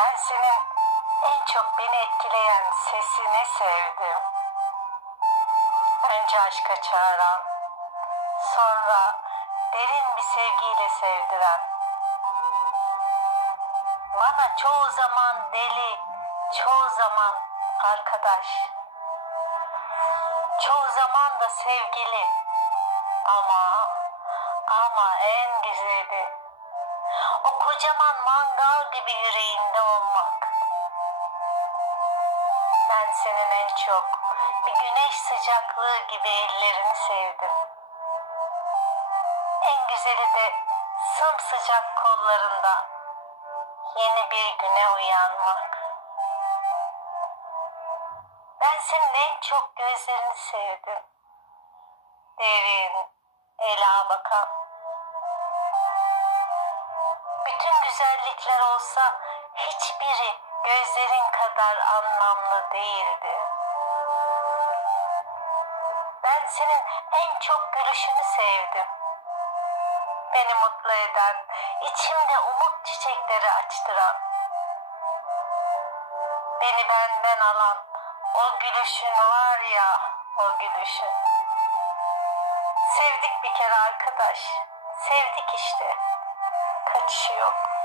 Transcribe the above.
Ben senin en çok beni etkileyen sesini sevdim. Önce aşka çağıran, sonra derin bir sevgiyle sevdiren. Bana çoğu zaman deli, çoğu zaman arkadaş, çoğu zaman da sevgili. Ama, ama en güzeli o kocaman mangal gibi yüreğinde olmak. Ben senin en çok bir güneş sıcaklığı gibi ellerini sevdim. En güzeli de sımsıcak kollarında yeni bir güne uyanmak. Ben senin en çok gözlerini sevdim. Derin, ela bakan. Güzellikler olsa hiçbiri gözlerin kadar anlamlı değildi. Ben senin en çok gülüşünü sevdim. Beni mutlu eden, içimde umut çiçekleri açtıran. Beni benden alan o gülüşün var ya o gülüşün. Sevdik bir kere arkadaş. Sevdik işte. Kaçışı yok.